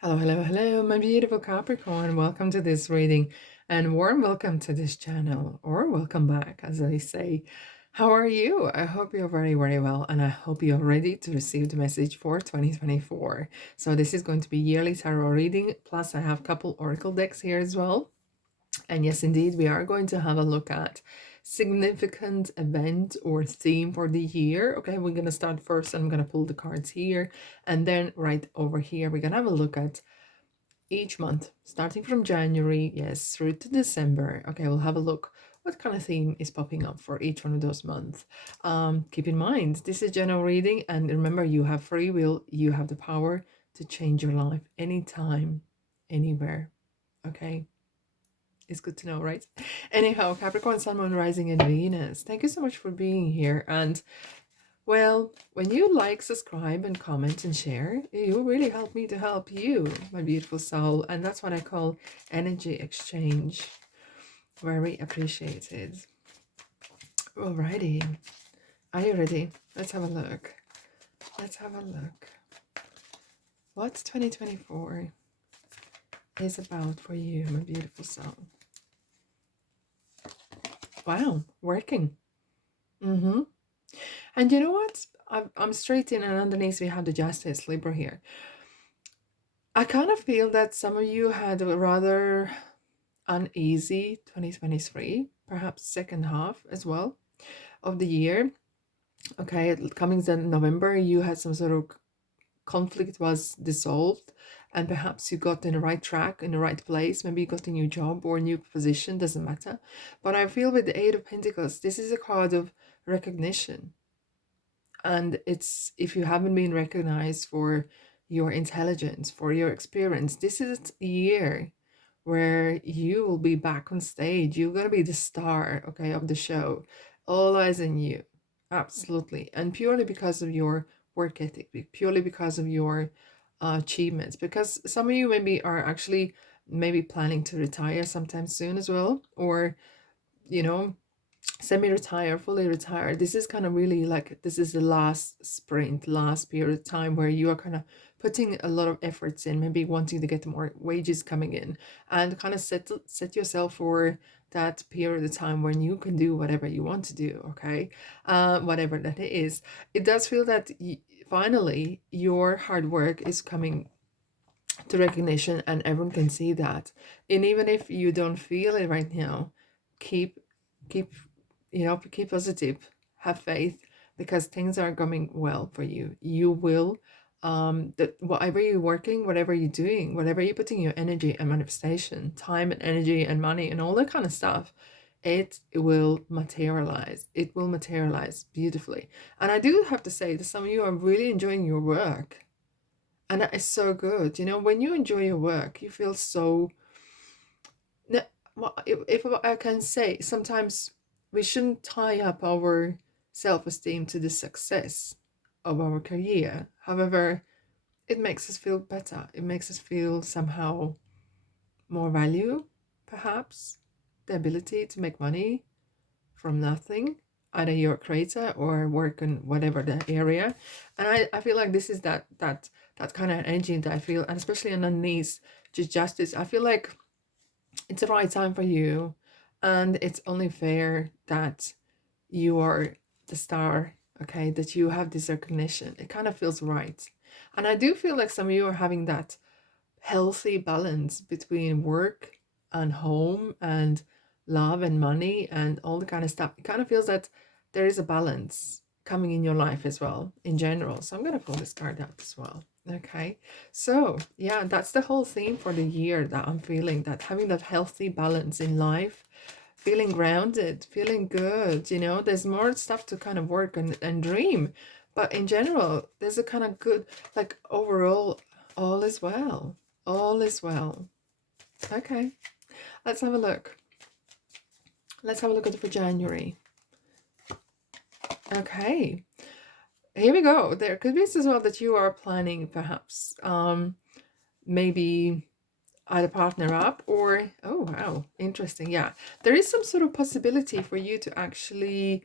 Hello, hello, hello, my beautiful Capricorn. Welcome to this reading and warm welcome to this channel, or welcome back, as I say. How are you? I hope you're very, very well, and I hope you're ready to receive the message for 2024. So, this is going to be yearly tarot reading, plus, I have a couple oracle decks here as well. And yes, indeed, we are going to have a look at significant event or theme for the year. Okay, we're going to start first. I'm going to pull the cards here, and then right over here, we're going to have a look at each month, starting from January, yes, through to December. Okay, we'll have a look what kind of theme is popping up for each one of those months. Keep in mind, this is general reading, and remember, you have free will, you have the power to change your life anytime, anywhere. Okay, it's good to know, right? Anyhow, Capricorn, Sun, Moon, Rising, and Venus, thank you so much for being here. And well, when you like, subscribe, and comment and share, you really help me to help you, my beautiful soul. And that's what I call energy exchange. Very appreciated. Alrighty. Are you ready? Let's have a look. Let's have a look. What 2024 is about for you, my beautiful soul? Wow, working. Mm-hmm. And you know what? I'm straight in, and underneath we have the Justice, Libra here. I kind of feel that some of you had a rather uneasy 2023, perhaps second half as well of the year. Okay, coming in November, you had some sort of conflict was dissolved, and perhaps you got in the right track, in the right place. Maybe you got a new job or a new position, doesn't matter. But I feel with the Eight of Pentacles, this is a card of recognition. And it's, if you haven't been recognized for your intelligence, for your experience, this is a year where you will be back on stage. You're going to be the star, okay, of the show. All eyes on you. Absolutely. And purely because of your work ethic, purely because of your achievements. Because some of you maybe are actually maybe planning to retire sometime soon as well. Or, you know, semi-retire, fully retire. This is kind of really like, this is the last sprint, last period of time where you are kind of putting a lot of efforts in, maybe wanting to get more wages coming in, and kind of set yourself for that period of time when you can do whatever you want to do. Okay, whatever that is. It does feel that finally your hard work is coming to recognition, and everyone can see that. And even if you don't feel it right now, keep keep keep positive, have faith, because things are going well for you. You will, that whatever you're working, whatever you're doing, whatever you're putting your energy and manifestation, time and energy and money and all that kind of stuff, it will materialize. It will materialize beautifully. And I do have to say that some of you are really enjoying your work, and that is so good. When you enjoy your work, you feel so. Well, if I can say, sometimes we shouldn't tie up our self-esteem to the success of our career. However, it makes us feel better. It makes us feel somehow more value, perhaps. The ability to make money from nothing. Either you're a creator or work in whatever the area. And I feel like this is that kind of energy that I feel, and especially underneath just justice, I feel like it's the right time for you, and it's only fair that you are the star. Okay, that you have this recognition. It kind of feels right. And I do feel like some of you are having that healthy balance between work and home and love and money and all the kind of stuff. It kind of feels that there is a balance coming in your life as well in general. So I'm going to pull this card out as well. Okay, so yeah, that's the whole theme for the year, that I'm feeling that having that healthy balance in life, feeling grounded, feeling good. There's more stuff to kind of work and dream, but in general, there's a kind of good, like, overall, all is well. All is well. Okay, let's have a look. Let's have a look at it for January. Okay, here we go. There could be as well that you are planning, perhaps, maybe either partner up or, oh wow, interesting. Yeah, there is some sort of possibility for you to actually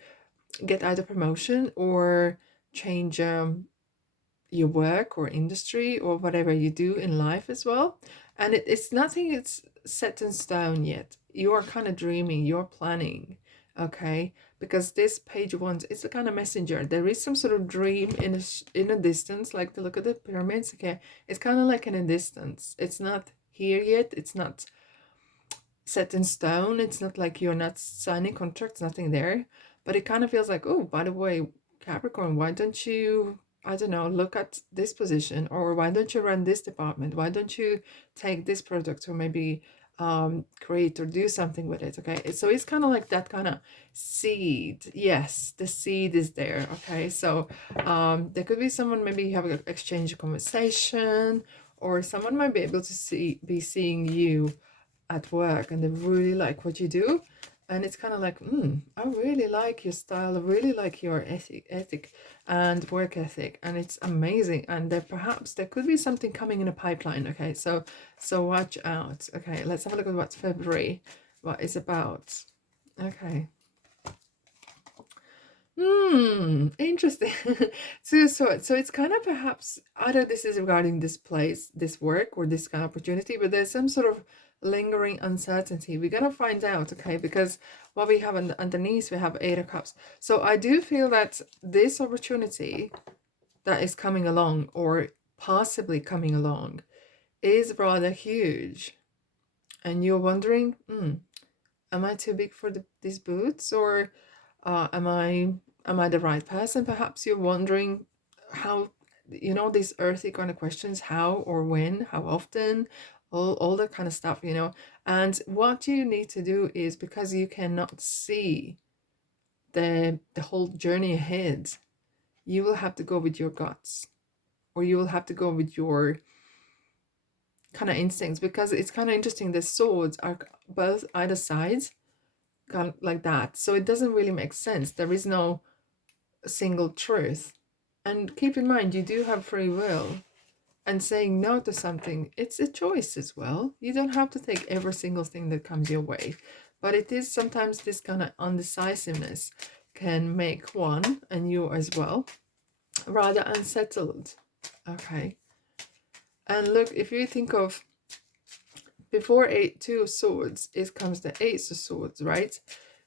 get either promotion or change your work or industry or whatever you do in life as well. And it's nothing, it's set in stone yet. You're kind of dreaming, you're planning, okay? Because this page one is a kind of messenger. There is some sort of dream in a distance, like to look at the pyramids, okay? It's kind of like in a distance. It's not here yet. It's not set in stone. It's not like you're not signing contracts, nothing there. But it kind of feels like, oh, by the way, Capricorn, why don't you, I don't know, look at this position, or why don't you run this department? Why don't you take this product, or maybe create or do something with it? Okay, so it's kind of like that kind of seed. Yes, the seed is there. Okay, so there could be someone, maybe you have an exchange, a conversation, or someone might be able to be seeing you at work, and they really like what you do, and it's kind of like, I really like your style, I really like your ethic and work ethic, and it's amazing. And there could be something coming in a pipeline. Okay, so watch out. Okay, let's have a look at what February, what is about. Okay. Interesting. So it's kind of, perhaps either this is regarding this place, this work, or this kind of opportunity, but there's some sort of lingering uncertainty. We're gonna find out, okay? Because what we have underneath, we have Eight of Cups. So I do feel that this opportunity that is coming along, or possibly coming along, is rather huge, and you're wondering, am I too big for these boots, or am I the right person? Perhaps you're wondering how, these earthy kind of questions, how or when, how often, all that kind of stuff, And what you need to do is, because you cannot see the whole journey ahead, you will have to go with your guts, or you will have to go with your kind of instincts, because it's kind of interesting. The swords are both either sides, kind of like that. So it doesn't really make sense. There is no single truth. And keep in mind, you do have free will. And saying no to something, it's a choice as well. You don't have to take every single thing that comes your way. But it is sometimes this kind of undecisiveness can make one, and you as well, rather unsettled. Okay. And look, if you think of, before Two of Swords, it comes the Ace of Swords, right?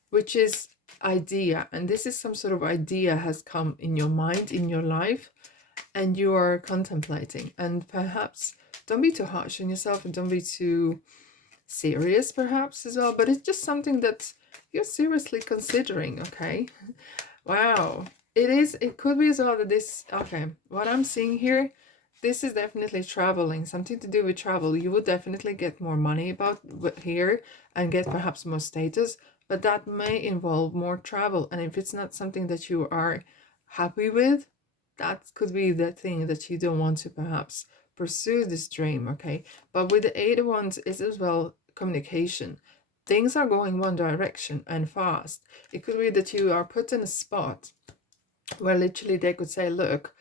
Which is idea. And this is some sort of idea has come in your mind, in your life, and you are contemplating. And perhaps don't be too harsh on yourself, and don't be too serious perhaps as well, but it's just something that you're seriously considering. Okay. Wow. It could be as well that this, okay, what I'm seeing here, this is definitely traveling, something to do with travel. You would definitely get more money about here, and get perhaps more status, but that may involve more travel. And if it's not something that you are happy with, that could be the thing that you don't want to perhaps pursue this dream. Okay, but with the Eight of Wands is as well communication. Things are going one direction and fast. It could be that you are put in a spot where literally they could say, look,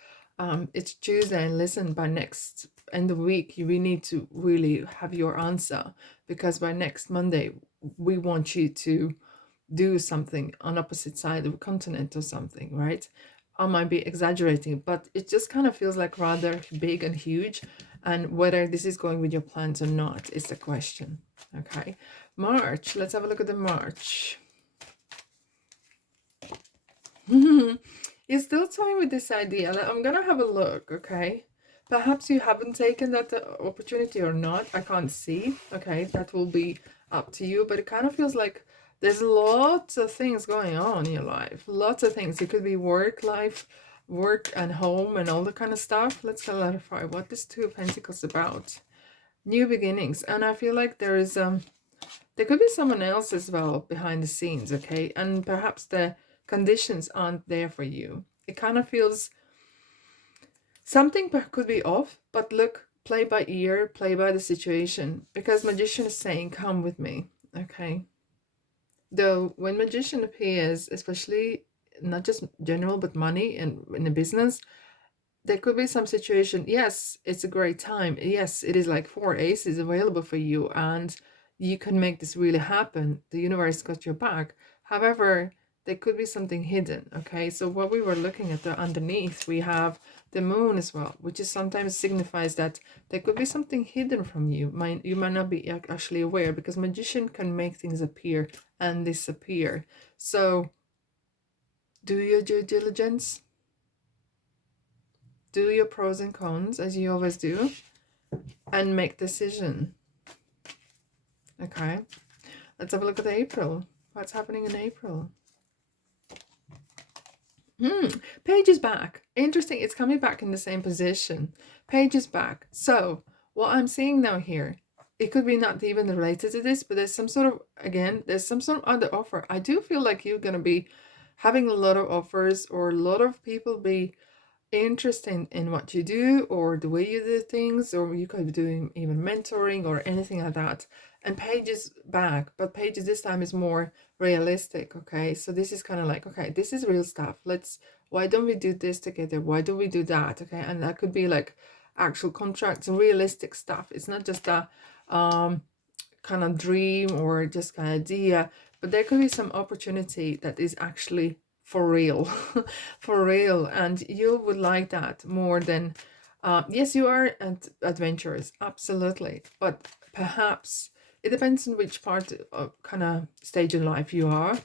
it's Tuesday, and listen, by next end of the week we need to really have your answer, because by next Monday we want you to do something on opposite side of the continent or something, right? I might be exaggerating, but it just kind of feels like rather big and huge, and whether this is going with your plans or not is the question. Okay, March, let's have a look at the March. You're still toying with this idea. I'm gonna have a look. Okay, perhaps you haven't taken that opportunity or not, I can't see. Okay, that will be up to you, but it kind of feels like there's lots of things going on in your life. Lots of things. It could be work, life, work and home, and all the kind of stuff. Let's clarify what this Two of Pentacles about. New beginnings. And I feel like there is there could be someone else as well behind the scenes, okay? And perhaps the conditions aren't there for you. It kind of feels something could be off, but look, play by ear, play by the situation, because Magician is saying, come with me, okay? Though when Magician appears, especially not just general but money and in a business, there could be some situation. Yes, it's a great time. Yes, it is like 4 aces available for you, and you can make this really happen. The universe got your back. However, there could be something hidden. Okay, so what we were looking at the underneath, we have the moon as well, which is sometimes signifies that there could be something hidden from you. You might not be actually aware, because magician can make things appear and disappear. So do your due diligence, do your pros and cons as you always do, and make decision. Okay, let's have a look at April. What's happening in April? Page is back. Interesting. It's coming back in the same position. Page is back. So what I'm seeing now here, it could be not even related to this, but there's some sort of, again, there's some sort of other offer. I do feel like you're going to be having a lot of offers, or a lot of people be interested in what you do or the way you do things, or you could be doing even mentoring or anything like that. And Page is back, but Page this time is more realistic. Okay, so this is kind of like, okay, this is real stuff. Why don't we do this together? Why don't we do that? Okay, and that could be like actual contracts, realistic stuff. It's not just a kind of dream or just kind of idea, but there could be some opportunity that is actually for real. For real, and you would like that more than yes, you are adventurous, absolutely, but perhaps it depends on which part of kind of stage in life you are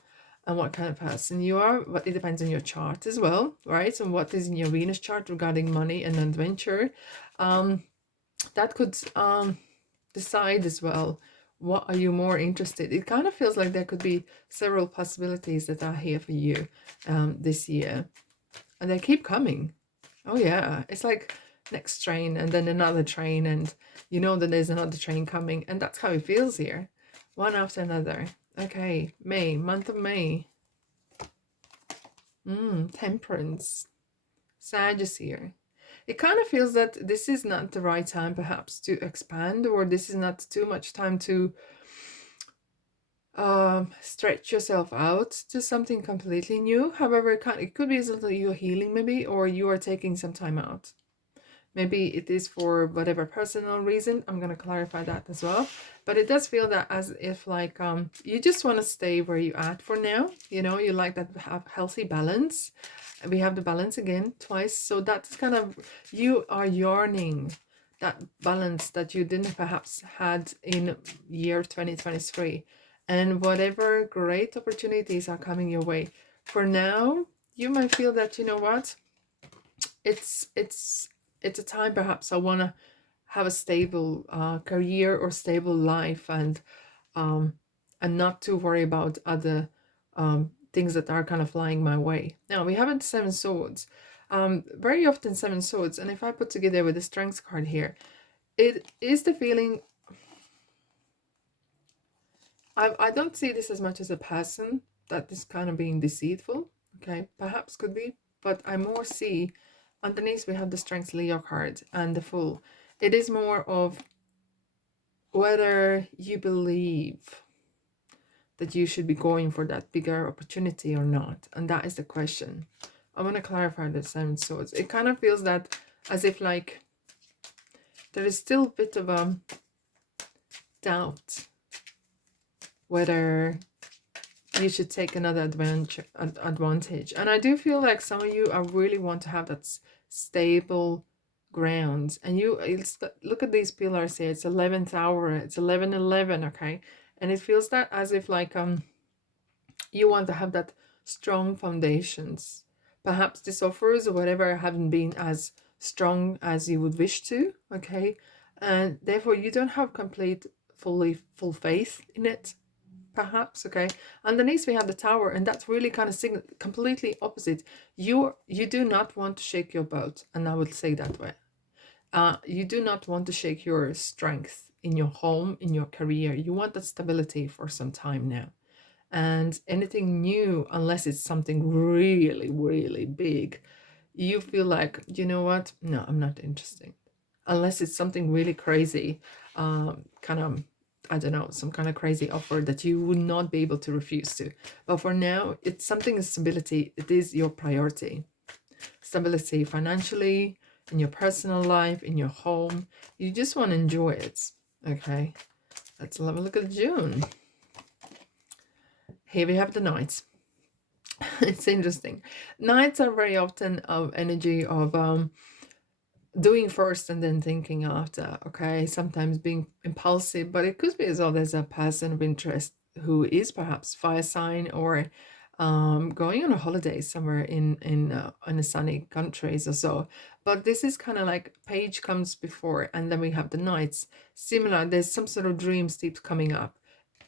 and what kind of person you are, but it depends on your chart as well, right? And what is in your Venus chart regarding money and adventure. That could decide as well, what are you more interested. It kind of feels like there could be several possibilities that are here for you this year, and they keep coming. Oh yeah, it's like next train and then another train, and you know that there's another train coming, and that's how it feels here, one after another. Okay, May, month of May. Temperance, Sagittarius here. It kind of feels that this is not the right time perhaps to expand, or this is not too much time to stretch yourself out to something completely new. However, it could be that you're healing maybe, or you are taking some time out. Maybe it is for whatever personal reason. I'm going to clarify that as well. But it does feel that as if like you just want to stay where you're at for now. You know, you like that have healthy balance. And we have the balance again twice. So that's kind of, you are yearning that balance that you didn't perhaps had in year 2023. And whatever great opportunities are coming your way. For now, you might feel that, you know what, it's a time perhaps I want to have a stable career or stable life, and not to worry about other things that are kind of flying my way. Now we have 7 swords, very often 7 swords, and if I put together with the strength card here, it is the feeling, I don't see this as much as a person that is kind of being deceitful. Okay, perhaps could be, but I more see underneath we have the Strength Leo card and the Fool. It is more of whether you believe that you should be going for that bigger opportunity or not. And that is the question. I want to clarify the 7 swords. It kind of feels that as if like there is still a bit of a doubt whether you should take another advantage. And I do feel like some of you are really want to have that stable ground. And look at these pillars here. It's 11th hour. It's 11:11. Okay, and it feels that as if like you want to have that strong foundations. Perhaps this offers or whatever haven't been as strong as you would wish to. Okay, and therefore you don't have full faith in it. Perhaps. Okay, underneath we have the Tower, and that's really kind of completely opposite. You do not want to shake your boat, and I would say that way. You do not want to shake your strength in your home, in your career. You want that stability for some time now, and anything new, unless it's something really really big, you feel like, you know what, no, I'm not interested, unless it's something really crazy, kind of, I don't know, some kind of crazy offer that you would not be able to refuse to. But for now, it's something is stability. It is your priority. Stability financially, in your personal life, in your home. You just want to enjoy it. Okay, let's have a look at June. Here we have the Knight. It's interesting. Nights are very often of energy of doing first and then thinking after, okay? Sometimes being impulsive, but it could be as well there's a person of interest who is perhaps fire sign, or going on a holiday somewhere in a sunny countries or so. But this is kind of like page comes before, and then we have the nights. Similar, there's some sort of dreams keeps coming up.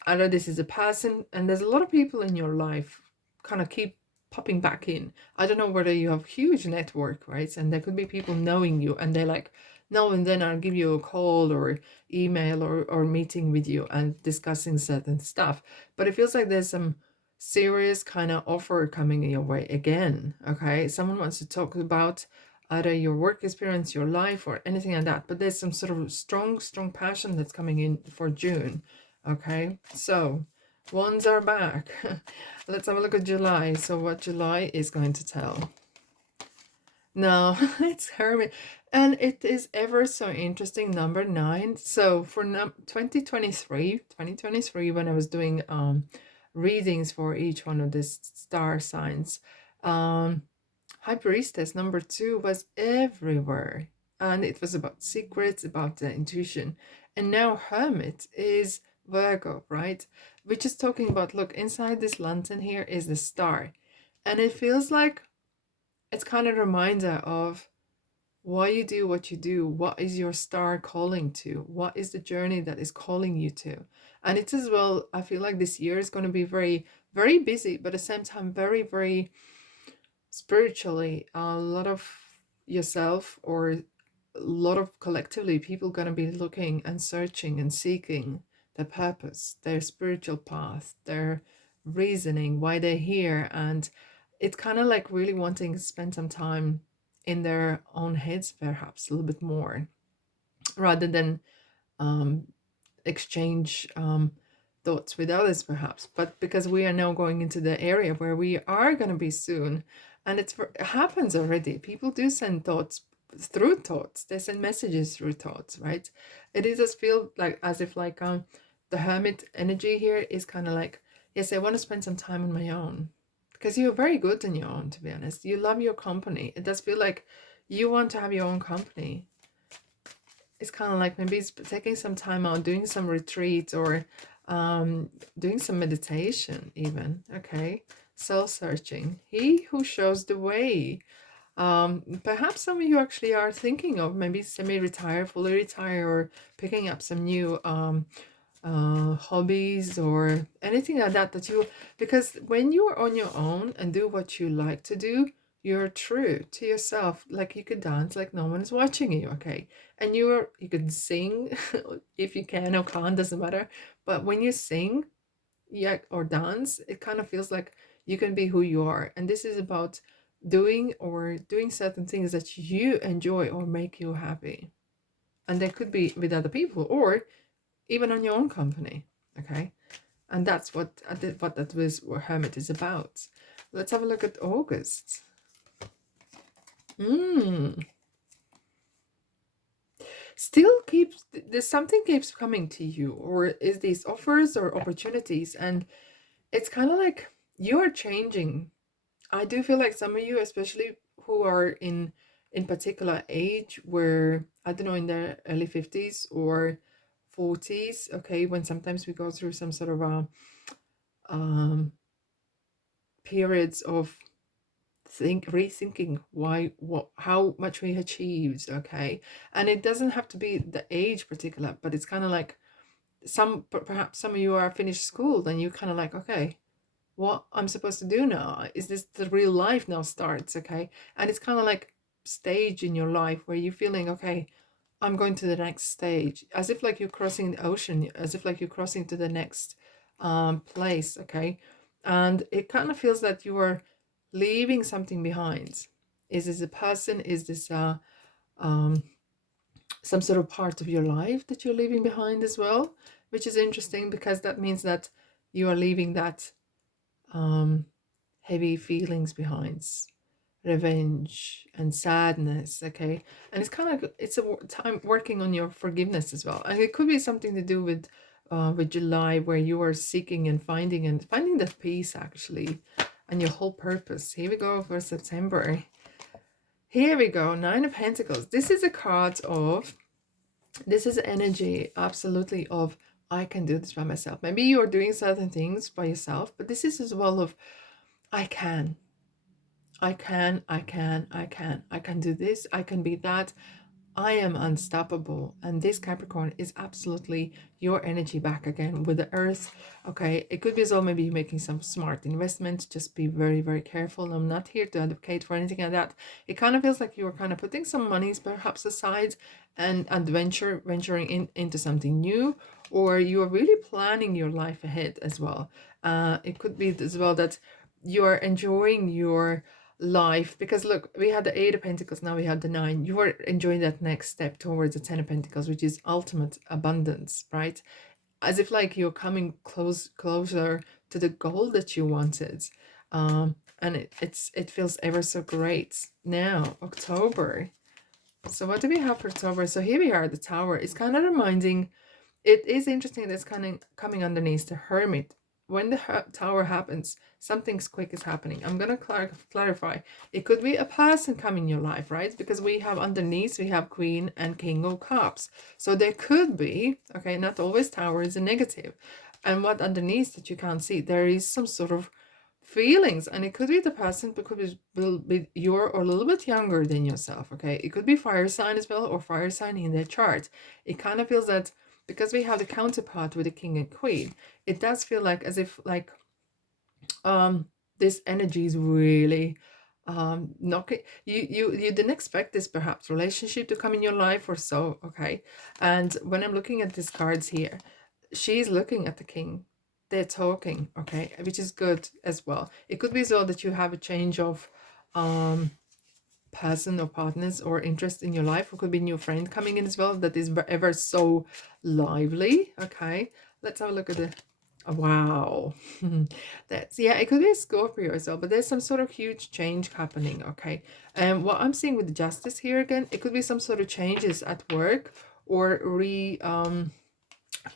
Either this is a person, and there's a lot of people in your life kind of keep popping back in. I don't know whether you have huge network, right? And there could be people knowing you, and they're like, now and then I'll give you a call or email or meeting with you and discussing certain stuff. But it feels like there's some serious kind of offer coming your way again. Okay. Someone wants to talk about either your work experience, your life, or anything like that. But there's some sort of strong passion that's coming in for June. Okay, so ones are back. Let's have a look at July. So what July is going to tell. Now, it's Hermit. And it is ever so interesting, number 9. So for 2023, when I was doing readings for each one of the star signs, um, High Priestess number 2 was everywhere. And it was about secrets, about the intuition. And now Hermit is Virgo, right? Which is talking about, look, inside this lantern here is the star. And it feels like it's kind of a reminder of why you do what you do. What is your star calling to? What is the journey that is calling you to? And it's as well, I feel like this year is going to be very, very busy, but at the same time, very, very spiritually. A lot of yourself, or a lot of collectively people going to be looking and searching and seeking their purpose, their spiritual path, their reasoning, why they're here. And it's kind of like really wanting to spend some time in their own heads, perhaps a little bit more, rather than um, exchange thoughts with others, perhaps. But because we are now going into the area where we are going to be soon, and it happens already. People do send thoughts through thoughts. They send messages through thoughts, right? It does feel like as if like the hermit energy here is kind of like, yes, I want to spend some time on my own, because you're very good on your own, to be honest. You love your company. It does feel like you want to have your own company. It's kind of like maybe it's taking some time out, doing some retreat, or doing some meditation even. Okay, soul searching. He who shows the way. Perhaps some of you actually are thinking of maybe semi-retire, fully retire, or picking up some new hobbies or anything like that, that you, because when you are on your own and do what you like to do, you're true to yourself. Like you could dance like no one is watching you, okay? And you could sing if you can or can't, doesn't matter. But when you sing, yeah, or dance, it kind of feels like you can be who you are. And this is about doing certain things that you enjoy or make you happy. And they could be with other people, or even on your own company, okay? And that's what that was, what Hermit is about. Let's have a look at August. Still keeps, there's something keeps coming to you, or is these offers or opportunities, and it's kind of like you are changing. I do feel like some of you, especially who are in particular age, where I don't know, in their early 50s or 40s, okay, when sometimes we go through some sort of um periods of rethinking why, what, how much we achieved, okay? And it doesn't have to be the age particular, but it's kind of like perhaps some of you are finished school, then you kind of like, okay, what I'm supposed to do now, is this the real life now starts, okay? And it's kind of like stage in your life where you're feeling, okay, I'm going to the next stage, as if like you're crossing the ocean, as if like you're crossing to the next place, okay? And it kind of feels that you are leaving something behind. Is this a person? Is this um, some sort of part of your life that you're leaving behind as well? Which is interesting, because that means that you are leaving that heavy feelings behind, revenge and sadness, okay? And it's kind of, it's a time working on your forgiveness as well. And it could be something to do with July, where you are seeking and finding that peace, actually. and your whole purpose. Here we go for September. Here we go, Nine of Pentacles. This is a card of, this is energy absolutely of, I can do this by myself. Maybe you're doing certain things by yourself, but this is as well of, I can. I can do this, I can be that. I am unstoppable. And this Capricorn is absolutely your energy back again with the earth. Okay, it could be as well maybe you're making some smart investment. Just be very, very careful. I'm not here to advocate for anything like that. It kind of feels like you're kind of putting some monies perhaps aside and venturing into something new, or you're really planning your life ahead as well. It could be as well that you're enjoying your life, because look, we had the Eight of Pentacles, now we have the Nine. You are enjoying that next step towards the Ten of Pentacles, which is ultimate abundance, right? As if like you're coming closer to the goal that you wanted. And it feels ever so great. Now October, so what do we have for October? So here we are, the Tower. It's kind of reminding, it is interesting that's kind of coming underneath the Hermit. When the Tower happens, something quick is happening. I'm going to clarify. It could be a person coming in your life, right? Because we have underneath, we have Queen and King of Cups. So there could be, okay, not always Tower is a negative. And what underneath that you can't see, there is some sort of feelings, and it could be the person, but could be you're or a little bit younger than yourself. Okay, it could be fire sign as well, or fire sign in their chart. It kind of feels that because we have the counterpart with the King and Queen, it does feel like as if like this energy is really knocking you didn't expect this perhaps relationship to come in your life or so. Okay, and when I'm looking at these cards here, she's looking at the King, they're talking, okay, which is good as well. It could be as well that you have a change of person or partners or interest in your life, or could be a new friend coming in as well that is ever so lively. Okay, let's have a look at the wow. That's, yeah, it could be a Scorpio as well, but there's some sort of huge change happening. Okay, and what I'm seeing with the Justice here again, it could be some sort of changes at work, or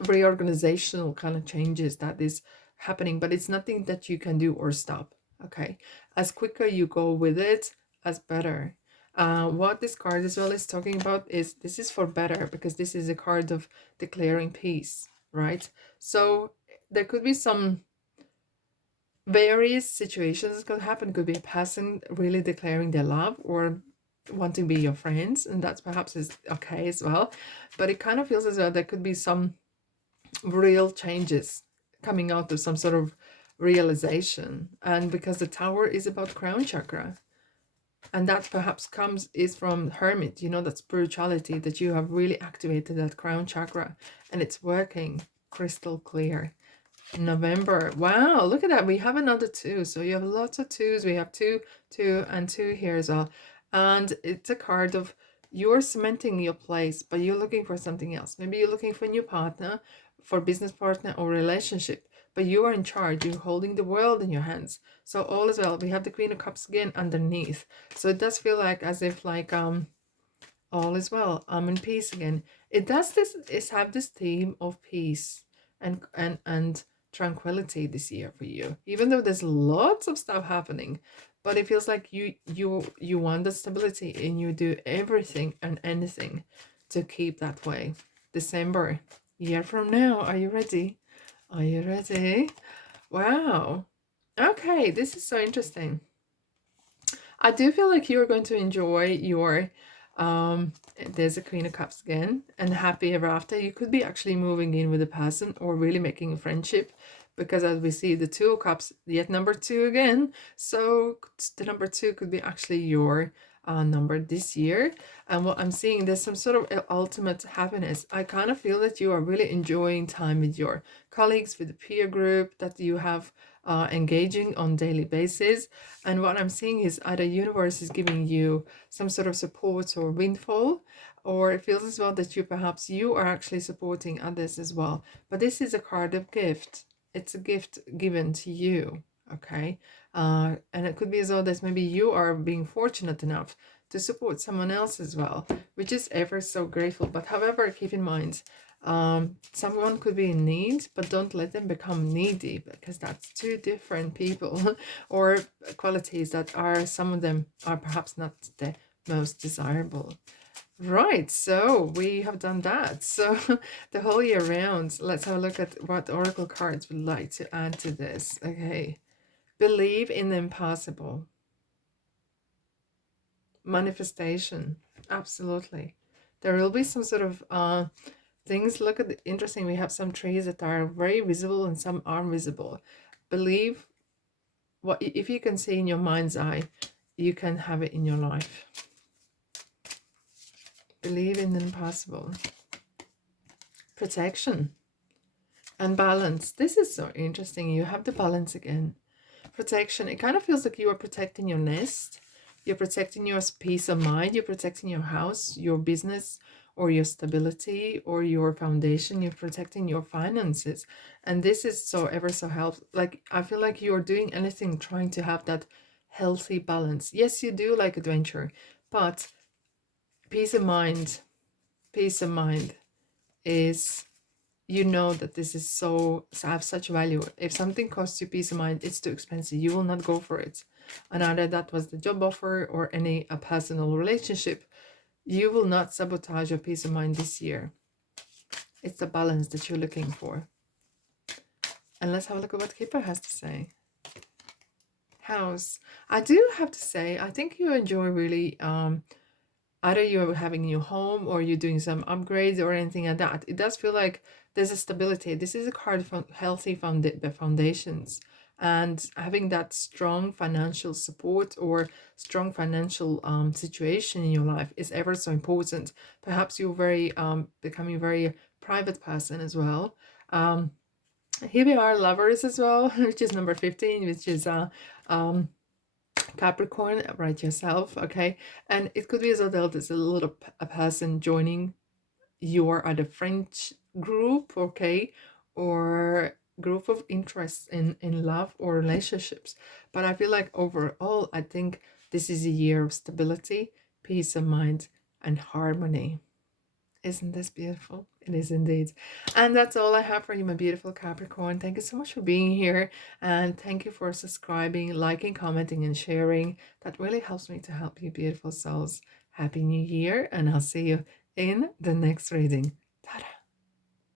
reorganizational kind of changes that is happening, but it's nothing that you can do or stop. Okay, as quicker you go with it, as better. What this card as well is talking about is this is for better, because this is a card of declaring peace, right? So there could be some various situations that could happen. It could be a person really declaring their love or wanting to be your friends, and that's perhaps is okay as well. But it kind of feels as though there could be some real changes coming out of some sort of realization. And because the Tower is about crown chakra, and that perhaps is from Hermit, you know, that spirituality, that you have really activated that crown chakra and it's working crystal clear. November, wow, look at that, we have another two. So you have lots of twos. We have two and two here as well, and it's a card of you're cementing your place, but you're looking for something else. Maybe you're looking for a new partner, for business partner or relationship, but you are in charge. You're holding the world in your hands. So all is well. We have the Queen of Cups again underneath. So it does feel like as if like all is well. I'm in peace again. It does this is have this theme of peace and tranquility this year for you, even though there's lots of stuff happening. But it feels like you want the stability, and you do everything and anything to keep that way. December, year from now, are you ready? Are you ready? Wow. Okay, this is so interesting. I do feel like you're going to enjoy your there's a Queen of Cups again, and happy ever after. You could be actually moving in with a person or really making a friendship, because as we see the Two of Cups, yet number two again. So the number two could be actually your number this year. And what I'm seeing, there's some sort of ultimate happiness. I kind of feel that you are really enjoying time with your colleagues, with the peer group that you have engaging on daily basis. And what I'm seeing is either universe is giving you some sort of support or windfall, or it feels as well that you are actually supporting others as well. But this is a card of gift. It's a gift given to you. Okay, and it could be as well that maybe you are being fortunate enough to support someone else as well, which is ever so grateful. But however, keep in mind, Someone could be in need, but don't let them become needy, because that's two different people or qualities that are, some of them are perhaps not the most desirable. Right, so we have done that. So the whole year round, let's have a look at what oracle cards would like to add to this. Okay. Believe in the impossible. Manifestation. Absolutely. There will be some sort of things. Look at the interesting. We have some trees that are very visible and some aren't visible. Believe what, if you can see in your mind's eye, you can have it in your life. Believe in the impossible. Protection and balance. This is so interesting. You have the balance again. Protection. It kind of feels like you are protecting your nest. You're protecting your peace of mind. You're protecting your house, your business, or your stability, or your foundation. You're protecting your finances. And this is so ever so helpful. Like, I feel like you're doing anything trying to have that healthy balance. Yes, you do like adventure, but peace of mind, peace of mind is, you know that this is so have such value. If something costs you peace of mind, it's too expensive, you will not go for it. And either that was the job offer or any a personal relationship, you will not sabotage your peace of mind this year. It's the balance that you're looking for. And let's have a look at what Kipper has to say. House. I do have to say, I think you enjoy really either you're having a new home or you're doing some upgrades or anything like that. It does feel like there's a stability. This is a card for healthy foundations, and having that strong financial support or strong financial situation in your life is ever so important. Perhaps you're very becoming very private person as well. Here we are, lovers as well, which is number 15, which is Capricorn, write yourself, okay? And it could be as well there's a little a person joining your other French group, okay? Or group of interests in love or relationships. But I feel like overall, I think this is a year of stability, peace of mind, and harmony. Isn't this beautiful? It is indeed. And that's all I have for you, my beautiful Capricorn. Thank you so much for being here. And thank you for subscribing, liking, commenting, and sharing. That really helps me to help you, beautiful souls. Happy New Year. And I'll see you in the next reading.